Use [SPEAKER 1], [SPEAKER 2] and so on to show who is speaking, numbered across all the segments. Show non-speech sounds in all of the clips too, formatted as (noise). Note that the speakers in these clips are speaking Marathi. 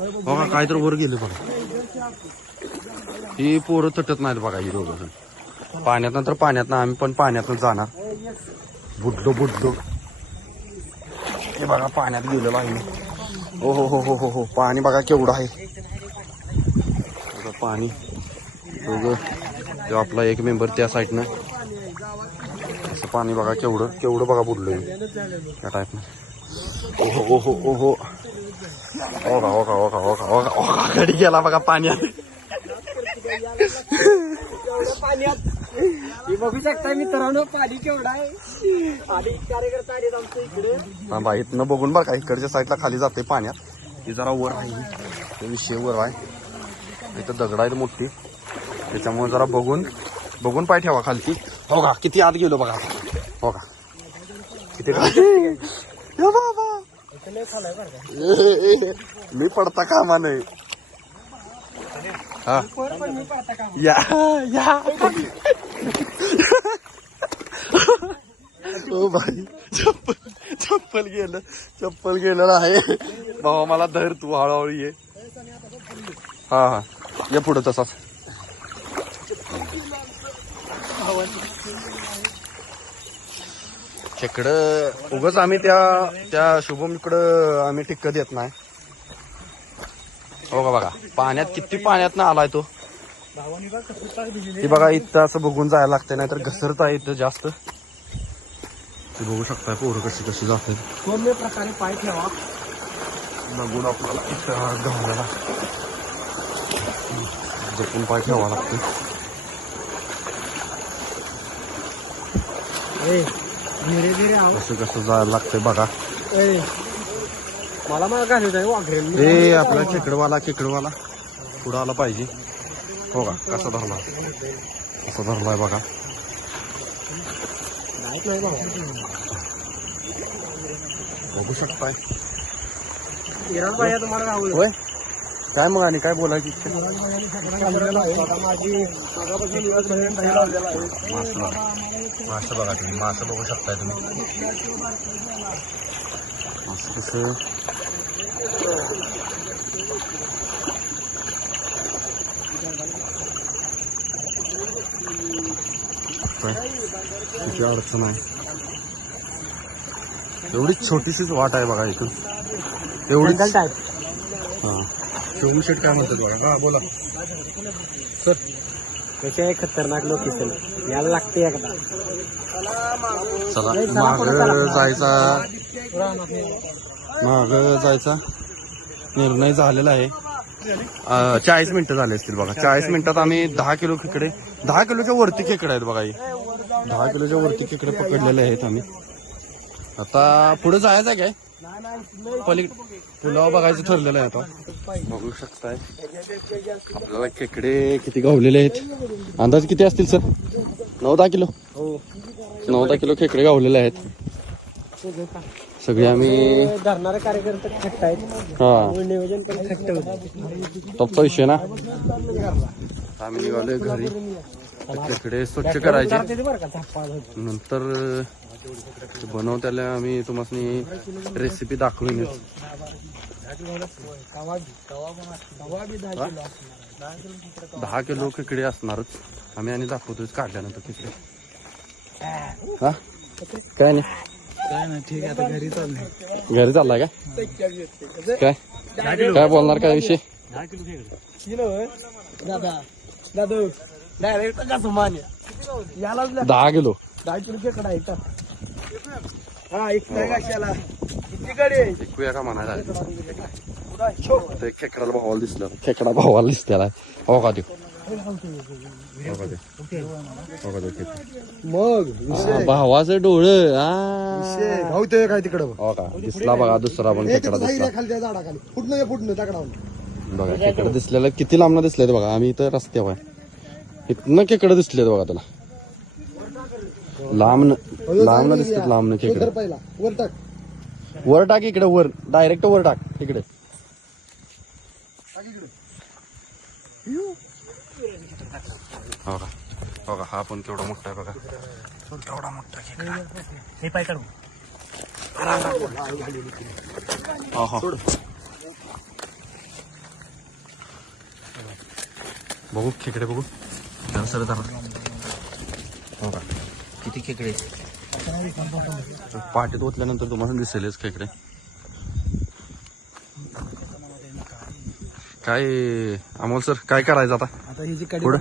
[SPEAKER 1] बघा काय तर वर गेले बघा. ही पोरं तटत नाहीत बघा ही दोघं. पाण्यात तर पाण्यात आम्ही पण पाण्यात जाणार. बुडलो बुडलो. हे बघा पाण्यात गेलेलो आम्ही हो हो हो हो हो हो. पाणी बघा केवढं आहे. पाणी. दोघं. तो आपला एक मेंबर त्या साईडनं. असं पाणी बघा केवढं केवढं बघा बुडलो त्या टाईपनं हो का हो का हो का हो का हो का हो का घडी गेला बघा पाण्यात
[SPEAKER 2] पाण्यात हे बघू शकता मित्रांनो पाणी केवढा आहे आणि कार्यकर्ता आले आमच्या इकडे
[SPEAKER 1] थांबा इथनं बघून बघा इकडच्या साईडला खाली जाते पाण्यात. ती जरा वर आहे. ते विषय वर आहे. इथं दगड आहेत मोठी. त्याच्यामुळे जरा बघून बघून पाय ठेवा खालची हो का किती आत गेलो बघा. हो का. किती (laughs) बाबा! ए, मी पडता कामा नाही हा.
[SPEAKER 2] पण मी पाहता का
[SPEAKER 1] या या. ओ भाई चप्पल चप्पल गेलं चप्पल गेलं आहे. भावा मला धर तू हळूहळू ये. हा हा. या पुढं तसाच. तिकडं उगच आम्ही त्या त्या शुभम इकडं आम्ही टिक्क देत नाही. हो का बघा पाण्यात किती पाण्यात ना आलाय तो.
[SPEAKER 2] बघ
[SPEAKER 1] ती इथं असं बघून जायला लागतंय नाहीतर घसरता इथं जास्त. ते बघू शकताय पोरं कशी कशी जाते.
[SPEAKER 2] प्रकारे पाय ठेवा.
[SPEAKER 1] बघून आपल्याला इथं गव्हायला जपून पाय ठेवा लागते
[SPEAKER 2] ए धीरे धीरे आहो
[SPEAKER 1] कसं कसं जायला लागतंय बघा.
[SPEAKER 2] ए मला घालायचं आहे वाघरेल
[SPEAKER 1] ए आपला खेकडवाला खेकडवाला. पुढं आला पाहिजे. हो का? कसा धरला? कसा धरलाय बघा. बघू. शकताय.
[SPEAKER 2] तुम्हाला
[SPEAKER 1] होय? काय मग आणि काय बोलायची इच्छा? मासं बघा तुम्ही. मासं बघू शकताय तुम्ही. मासं कसं? किती अडचण आहे. एवढी छोटीशीच वाट आहे बघा इथून.
[SPEAKER 2] जंगल
[SPEAKER 1] हा. शिवू शेट काय म्हणतात बघा हा बोला.
[SPEAKER 2] कशी आहे खतरनाक लोकेशन याला लागते एकदा.
[SPEAKER 1] चला माग जायचा माग जायचा निर्णय झालेला आहे. चाळीस मिनिटं झाले असतील बघा. चाळीस मिनिटात आम्ही दहा किलो खेकडे दहा किलोच्या वरती खेकडे आहेत बघा हे. दहा किलोच्या वरती खेकडे पकडलेले आहेत आम्ही. आता पुढे जायचं आहे काय? पलीक पुलाव बघायचं ठरलेलं आहे आता. बघू शकताय. आपल्याला खेकडे किती गावलेले आहेत. अंदाज किती असतील सर? नऊ दहा किलो?
[SPEAKER 2] हो
[SPEAKER 1] नऊ दहा किलो खेकडे गावलेले आहेत. सगळे आम्ही
[SPEAKER 2] धरणारे कार्यकर्ते आहेत.
[SPEAKER 1] हा.
[SPEAKER 2] नियोजन पण थट्ट होते.
[SPEAKER 1] टॉपचा विषय ना? आम्ही निघालोय घरी. आता खेकडे स्वच्छ करायचे. नंतर ते बनवत्याला आम्ही तुम्हाला रेसिपी दाखवून
[SPEAKER 2] दहा किलो
[SPEAKER 1] खेकडे असणारच. आम्ही आणि दाखवतोय काढल्यानंतर खेकडे. हा? काय नाही.
[SPEAKER 2] काय नाही ठीक आहे आता घरी चाललंय
[SPEAKER 1] घरी चाललाय का? काय? काय बोलणार? काय विषय?
[SPEAKER 2] दादा दादू डायरेक्ट कसं मान यालाच लागतं.
[SPEAKER 1] दहा किलो.
[SPEAKER 2] दहा किलो खेकडा आहे इथं. हा एक नाही कशाला किती कडे
[SPEAKER 1] ऐकूया का म्हणायला? ते खेकडाला भावाला दिसलं. खेकडा भावाला दिसतेला हो का देऊ हो का का.
[SPEAKER 2] मग
[SPEAKER 1] भावाचं डोळं. हा.
[SPEAKER 2] भाऊतोय काय तिकडं?
[SPEAKER 1] हो का? दिसला बघा दुसरा पण खेकडा दिसला.
[SPEAKER 2] खाली झाडाखाली. फुटणं फुटणं तकडावून
[SPEAKER 1] बघा खेकडं दिसलेलं किती लांबनं दिसलेत बघा. आम्ही इथं रस्त्यावर. इथनं खेकडं दिसलेत बघा त्याला. लांब लांब दिसतात लांब
[SPEAKER 2] पहिला वर टाक
[SPEAKER 1] वर टाक इकडे वर. डायरेक्ट वर टाक इकडे. हो का हो का हा पण केवढा मोठा आहे बघा. केवढा मोठा
[SPEAKER 2] हे पाय काढू.
[SPEAKER 1] बघू खेकडे बघू. सर हो का? किती खेकडे? पाठीत ओतल्यानंतर तुम्हाला दिसेलच खेकडे. काय अमोल सर काय करायचं आता?
[SPEAKER 2] आता ही जी कडी
[SPEAKER 1] पुढं?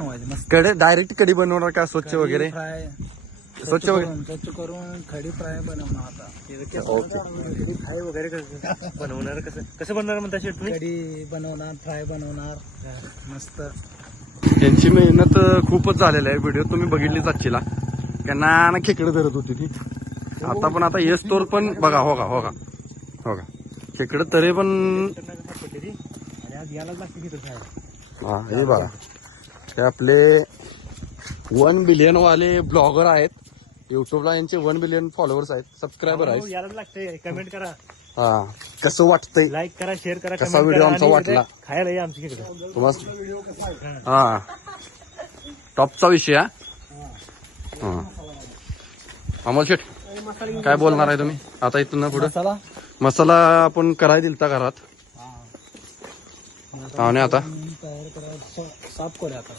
[SPEAKER 1] कडे डायरेक्ट कडी बनवणार का? स्वच्छ वगैरे? स्वच्छ वगैरे?
[SPEAKER 2] करून- स्वच्छ करून खडी फ्राय बनवणार आता.
[SPEAKER 1] ओके.
[SPEAKER 2] फ्राय वगैरे कसं? बनवणार कसं? कसं बनवणार म्हणता शेट कढी बनवणार फ्राय बनवणार. मस्त.
[SPEAKER 1] त्यांची मेहनत खूपच झालेली आहे. व्हिडिओ तुम्ही बघितलीच आजचीला. त्यांना ना खेकडे धरत होती ती. आता पण आता येस तोर पण बघा हो का हो का हो का. खेकडे तरी पण हा हे बघा. ते आपले वन बिलियन वाले ब्लॉगर आहेत. युट्यूबला यांचे वन बिलियन फॉलोअर्स आहेत. सबस्क्रायबर आहेत.
[SPEAKER 2] कमेंट करा.
[SPEAKER 1] हा. कसं वाटतंय?
[SPEAKER 2] लाईक करा शेअर करा
[SPEAKER 1] कसा व्हिडिओ आमचा वाटला?
[SPEAKER 2] खायला या आमच्या इकडे.
[SPEAKER 1] तुम्हाला हा. टॉपचा विषय हा? हा. अमोल शेठ काय बोलणार आहे तुम्ही? आता इथून ना पुढे?
[SPEAKER 2] मसाला?
[SPEAKER 1] मसाला आपण कराय दिलता घरात. आणि आता?
[SPEAKER 2] तयार करा साफ आता.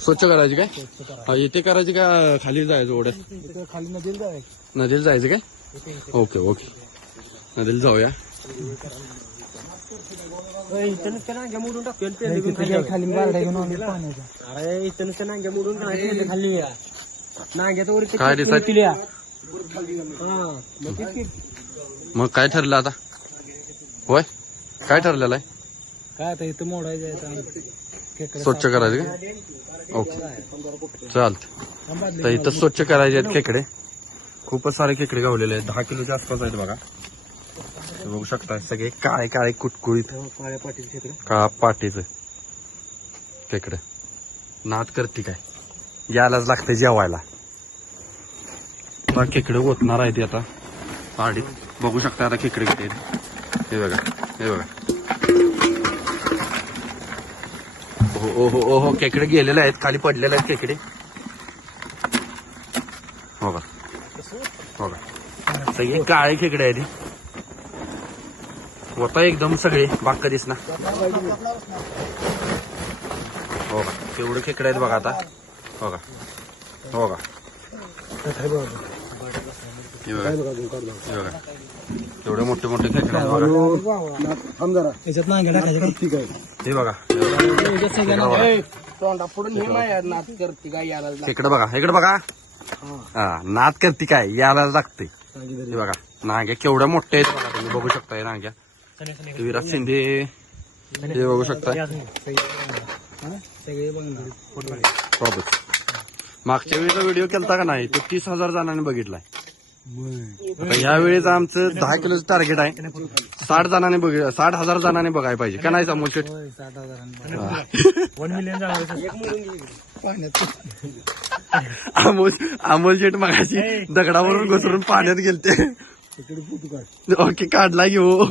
[SPEAKER 1] स्वच्छ करायची काय?
[SPEAKER 2] करा
[SPEAKER 1] हा, इथे करायची का खाली जायचं ओढ्यात?
[SPEAKER 2] खाली नदीला जायचं.
[SPEAKER 1] नदीला जायचं काय? Okay okay. नदीला जाऊया
[SPEAKER 2] खाली बारड्या घेऊन आलो पाण्याच्या अरे इथं नुसतं नांग्या मोडून खाली या नांग्याच्या वर
[SPEAKER 1] काय decide?
[SPEAKER 2] पिल्या हा मग तेच की.
[SPEAKER 1] मग काय ठरलं आता होय काय ठरलेलं आहे
[SPEAKER 2] काय आता इथं मोडायचं आहे आता. खेकडं
[SPEAKER 1] स्वच्छ करायचं ओके. चालतं तर इथं स्वच्छ करायचे आहेत खेकडे खूपच सारे खेकडे गावलेले आहेत. दहा किलोच्या आसपास आहेत बघा. हे बघू शकता सगळे काळे काळे कुटकुळीत.
[SPEAKER 2] हो, काळ्या पाटील खेकडे
[SPEAKER 1] काळा पाटीचं. खेकडे नाद करते काय? यायलाच लागतंय जेवायला. आता खेकडे ओतणार आहे ते आता. पाडीत. बघू शकता आता खेकडे किती आहेत. हे बघा हे बघा. ओहो ओहो ओहो खेकडे गेलेले आहेत. खाली पडलेले आहेत खेकडे. हो का हो का सगळे काळे खेकडे आहेत हे. होता एकदम सगळे बाक्क दिसना. हो का? केवढे खेकडे आहेत बघा आता. हो का? हो का? एवढे मोठे मोठे खेकडे आहेत बघा. हे बघा हे बघा. इकडे बघा. इकडे बघा. हा नाद करते काय? यायला लागते. हे बघा. नांग्या केवढ्या मोठ्या आहेत बघा तुम्ही. बघू शकता नांग्या. विराट शिंदे हे बघू शकता
[SPEAKER 2] सगळे
[SPEAKER 1] मागच्या वेळेचा व्हिडिओ केलता का नाही? तो तीस हजार जणांनी बघितलाय. आता वेळेच आमचं दहा किलोचं टार्गेट आहे. साठ जणांनी बघ साठ हजार जणांनी बघायला पाहिजे. का नाही समोर शेट?
[SPEAKER 2] साठ हजार
[SPEAKER 1] अमोल अमोल शेट मगाशी दगडावरून घसरून पाण्यात गेलते. ओके काढला घेऊ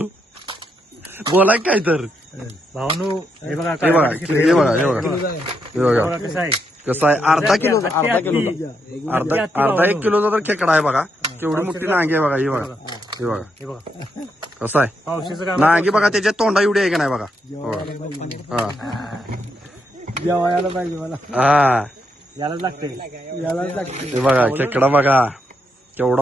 [SPEAKER 1] बोला काय तर?
[SPEAKER 2] भावनो हे बघा
[SPEAKER 1] हे बघा हे बघा हे बघा. हे बघा.
[SPEAKER 2] कसं आहे?
[SPEAKER 1] कसं आहे? अर्धा किलो अर्धा किलोचा अर्धा अर्धा एक किलोचा तर खेकडा आहे बघा. केवढी मोठी नांगी आहे बघा ही बघा. हे बघा.
[SPEAKER 2] हे बघा.
[SPEAKER 1] कसं आहे? नांगी बघा त्याच्या तोंडा एवढी आहे का नाही बघा? हो. हा.
[SPEAKER 2] जेवायला पाहिजे मला.
[SPEAKER 1] हा.
[SPEAKER 2] यालाच लागते यालाच लागते
[SPEAKER 1] हे बघा खेकडा बघा. केवढा